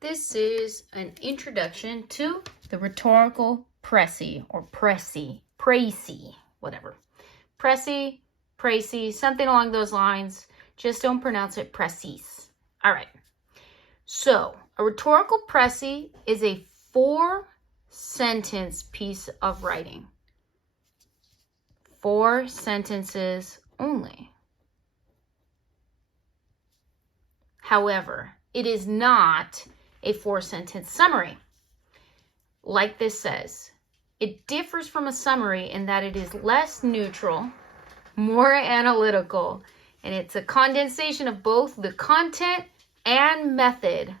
This is an introduction to the rhetorical pressy or précis, whatever. Précis, something along those lines. Just don't pronounce it précis. All right. So a rhetorical pressy is a 4-sentence piece of writing. 4 sentences only. However, it is not a 4-sentence summary. Like this says, it differs from a summary in that it is less neutral, more analytical, and it's a condensation of both the content and method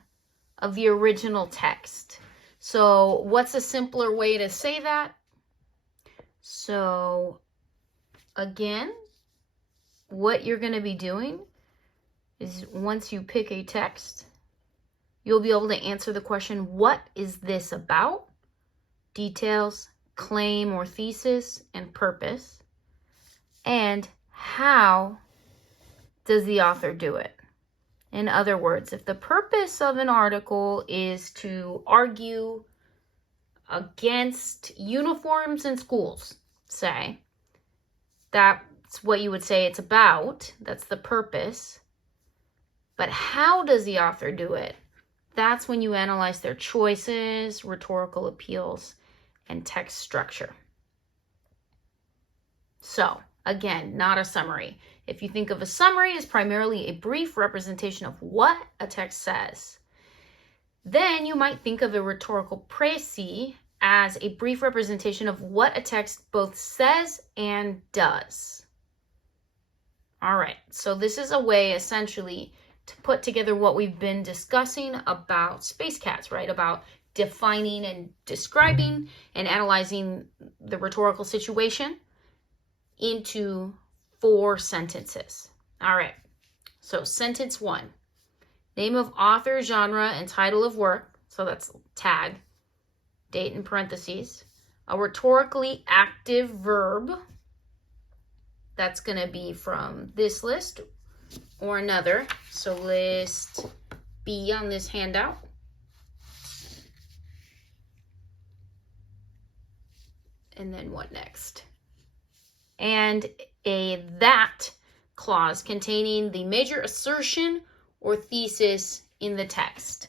of the original text. So what's a simpler way to say that? So again, what you're going to be doing is once you pick a text, you'll be able to answer the question, what is this about? Details, claim or thesis, and purpose. And how does the author do it? In other words, if the purpose of an article is to argue against uniforms in schools, say, that's what you would say it's about. That's the purpose. But how does the author do it? That's when you analyze their choices, rhetorical appeals, and text structure. So, again, not a summary. If you think of a summary as primarily a brief representation of what a text says, then you might think of a rhetorical précis as a brief representation of what a text both says and does. All right, so this is a way essentially to put together what we've been discussing about space cats, right? About defining and describing and analyzing the rhetorical situation into 4 sentences. All right, so sentence 1, name of author, genre, and title of work. So that's tag, date in parentheses. A rhetorically active verb. That's going to be from this list or another. So list B on this handout. And then what next? And a that clause containing the major assertion or thesis in the text.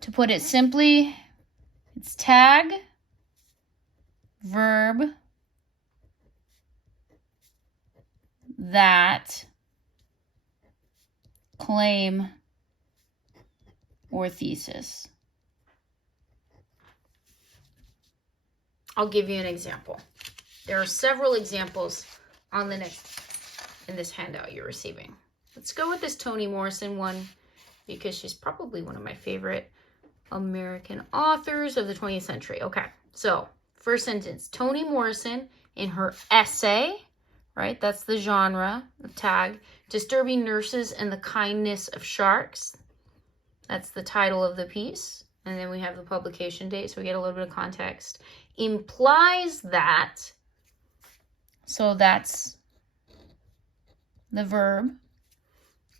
To put it simply, it's tag, verb, that, claim, or thesis. I'll give you an example. There are several examples on the next in this handout you're receiving. Let's go with this Toni Morrison one because she's probably one of my favorite American authors of the 20th century. Okay, so first sentence, Toni Morrison in her essay, right? That's the genre, the tag, Disturbing Nurses and the Kindness of Sharks. That's the title of the piece. And then we have the publication date, so we get a little bit of context. Implies that, so that's the verb.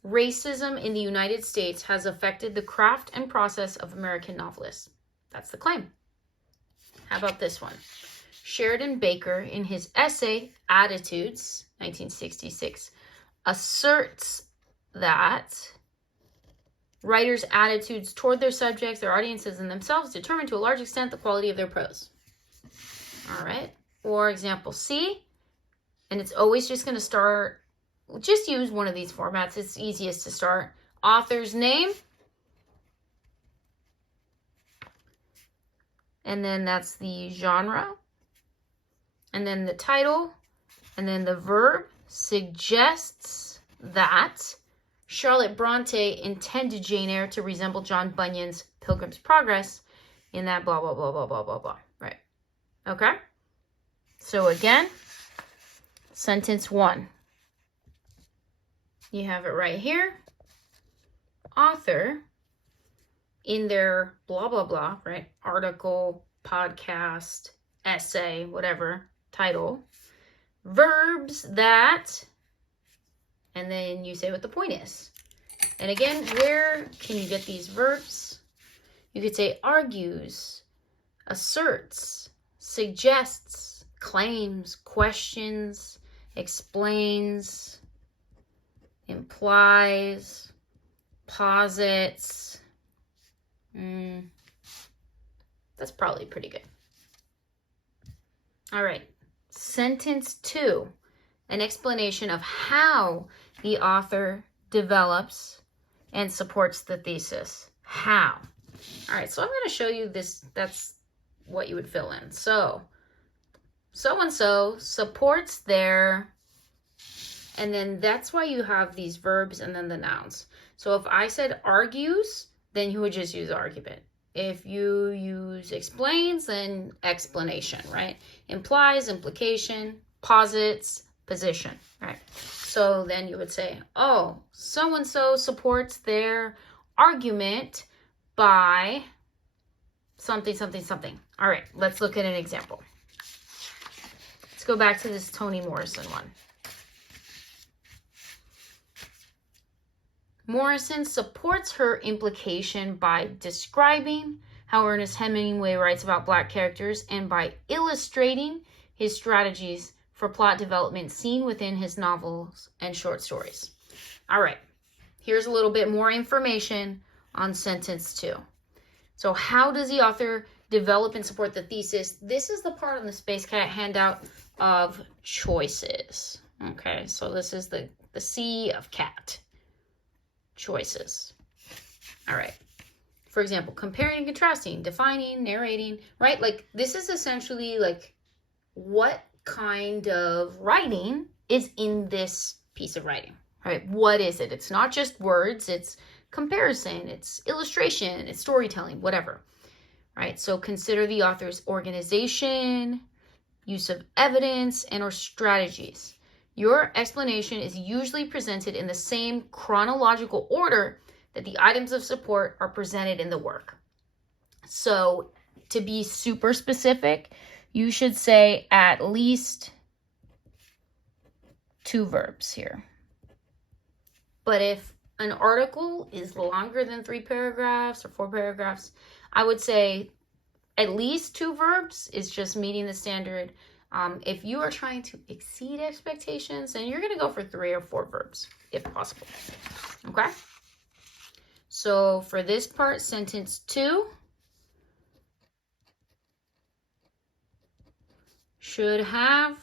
Racism in the United States has affected the craft and process of American novelists. That's the claim. How about this one? Sheridan Baker, in his essay, Attitudes, 1966, asserts that writers' attitudes toward their subjects, their audiences, and themselves determine to a large extent the quality of their prose. All right. Or example C, and it's always just going to start, just use one of these formats. It's easiest to start. Author's name. And then that's the genre. And then the title. And then the verb suggests that Charlotte Bronte intended Jane Eyre to resemble John Bunyan's Pilgrim's Progress in that blah, blah, blah, blah, blah, blah, blah. Right. Okay? So again, sentence 1. You have it right here. Author, in their blah, blah, blah, right? Article, podcast, essay, whatever, title. Verbs that, and then you say what the point is. And again, where can you get these verbs? You could say argues, asserts, suggests, claims, questions, explains, implies, posits. That's probably pretty good. All right. Sentence 2, an explanation of how the author develops and supports the thesis. How? All right, so I'm going to show you this. That's what you would fill in. So and so supports their, and then that's why you have these verbs and then the nouns. So if I said argues, then you would just use argument. If you use explains, then explanation, right? Implies, implication, posits, position, right? So then you would say, oh, so-and-so supports their argument by something, something, something. All right, let's look at an example. Let's go back to this Toni Morrison one. Morrison supports her implication by describing how Ernest Hemingway writes about Black characters and by illustrating his strategies for plot development seen within his novels and short stories. All right, here's a little bit more information on sentence 2. So how does the author develop and support the thesis? This is the part on the Space Cat handout of choices. Okay, so this is the C of cat. Choices. All right. For example, comparing and contrasting, defining, narrating, right? Like this is essentially like what kind of writing is in this piece of writing, right? What is it? It's not just words, it's comparison, it's illustration, it's storytelling, whatever, right? So consider the author's organization, use of evidence, and or strategies. Your explanation is usually presented in the same chronological order that the items of support are presented in the work. So to be super specific, you should say at least 2 verbs here. But if an article is longer than 3 paragraphs or 4 paragraphs, I would say at least 2 verbs is just meeting the standard. If you are trying to exceed expectations, then you're going to go for 3 or 4 verbs, if possible. Okay? So for this part, sentence 2 should have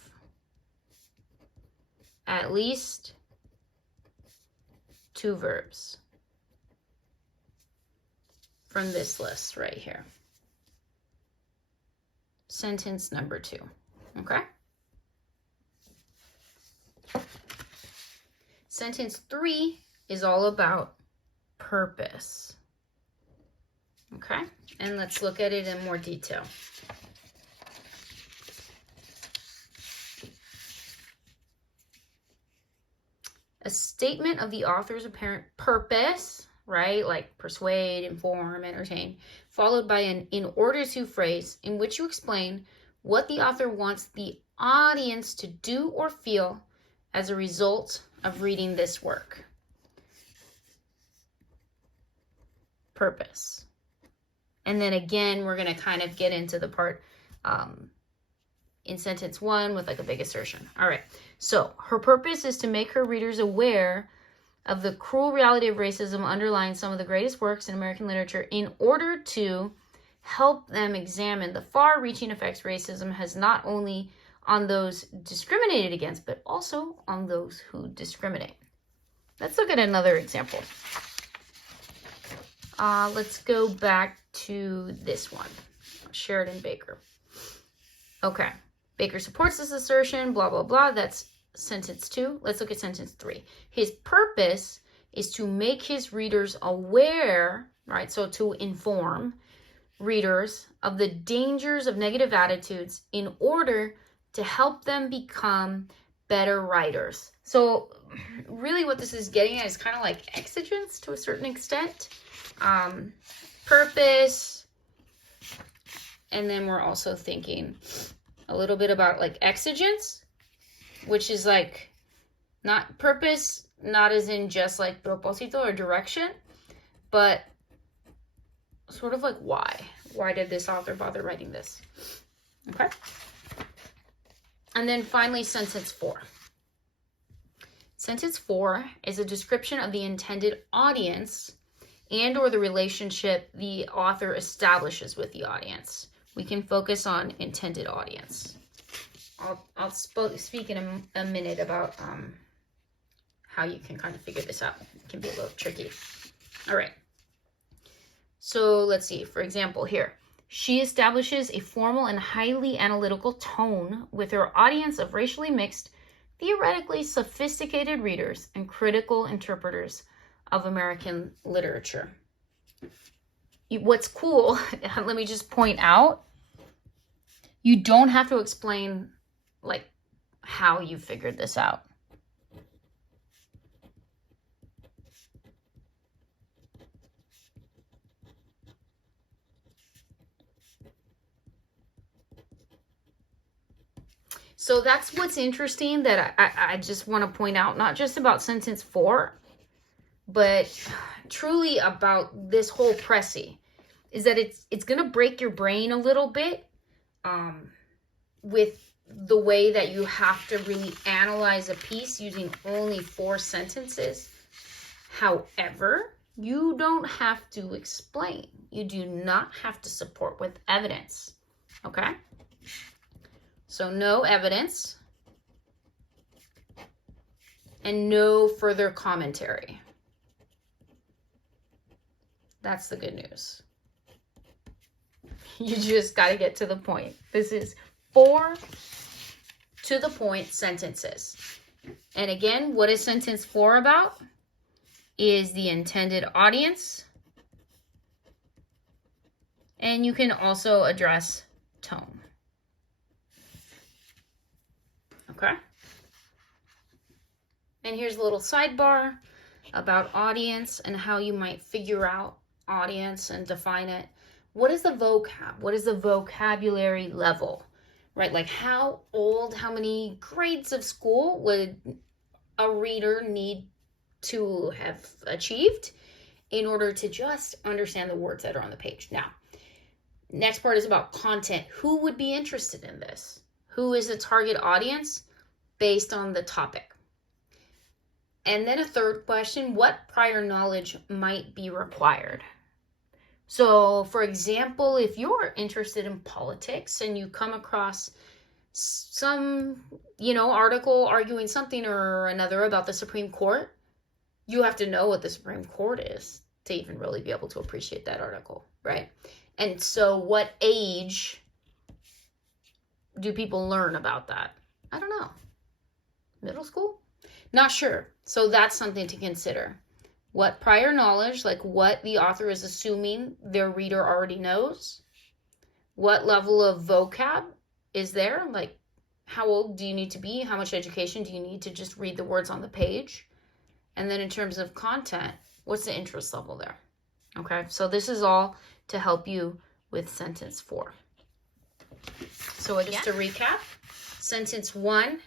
at least 2 verbs from this list right here. Sentence number 2. Okay? Sentence 3 is all about purpose. Okay? And let's look at it in more detail. A statement of the author's apparent purpose, right? Like persuade, inform, entertain, followed by an in order to phrase in which you explain what the author wants the audience to do or feel as a result of reading this work. Purpose. And then again, we're going to kind of get into the part in sentence 1 with like a big assertion. All right. So her purpose is to make her readers aware of the cruel reality of racism underlying some of the greatest works in American literature in order to help them examine the far-reaching effects racism has not only on those discriminated against, but also on those who discriminate. Let's look at another example. Let's go back to this one, Sheridan Baker. Okay, Baker supports this assertion, blah, blah, blah. That's sentence 2. Let's look at sentence 3. His purpose is to make his readers aware, right? So to inform readers of the dangers of negative attitudes in order to help them become better writers. So really what this is getting at is kind of like exigence to a certain extent. Purpose, and then we're also thinking a little bit about like exigence, which is like not purpose, not as in just like propósito or direction, but sort of like why. Why did this author bother writing this? Okay. And then finally, sentence 4. Sentence 4 is a description of the intended audience and or the relationship the author establishes with the audience. We can focus on intended audience. I'll speak in a minute about how you can kind of figure this out. It can be a little tricky. All right. So let's see. For example, here. She establishes a formal and highly analytical tone with her audience of racially mixed, theoretically sophisticated readers and critical interpreters of American literature. What's cool, let me just point out, you don't have to explain like how you figured this out. So that's what's interesting that I just want to point out, not just about sentence 4, but truly about this whole Précis, is that it's going to break your brain a little bit with the way that you have to really analyze a piece using only 4 sentences. However, you don't have to explain. You do not have to support with evidence. Okay? So no evidence and no further commentary. That's the good news. You just got to get to the point. This is 4 to the point sentences. And again, what is sentence 4 about? Is the intended audience. And you can also address tone. Okay? And here's a little sidebar about audience and how you might figure out audience and define it. What is the vocab? What is the vocabulary level? Right? Like how old, how many grades of school would a reader need to have achieved in order to just understand the words that are on the page? Now, next part is about content. Who would be interested in this? Who is the target audience based on the topic? And then a third question, what prior knowledge might be required? So, for example, if you're interested in politics and you come across some, article arguing something or another about the Supreme Court, you have to know what the Supreme Court is to even really be able to appreciate that article, right? And so what age do people learn about that? I don't know. Middle school? Not sure. So that's something to consider. What prior knowledge, like what the author is assuming their reader already knows. What level of vocab is there? Like how old do you need to be? How much education do you need to just read the words on the page? And then in terms of content, what's the interest level there? Okay, so this is all to help you with sentence 4. So again, just to recap, sentence 1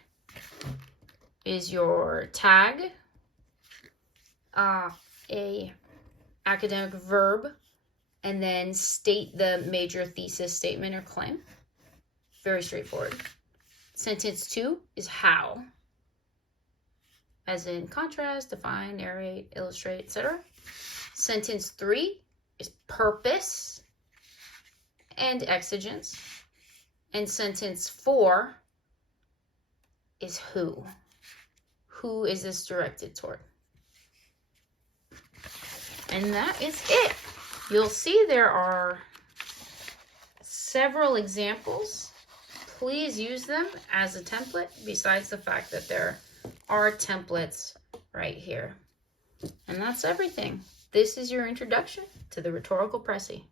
is your tag, a academic verb, and then state the major thesis statement or claim. Very straightforward. Sentence 2 is how, as in contrast, define, narrate, illustrate, etc. Sentence 3 is purpose and exigence. And sentence 4 is who. Who is this directed toward? And that is it. You'll see there are several examples. Please use them as a template, besides the fact that there are templates right here. And that's everything. This is your introduction to the rhetorical Précis.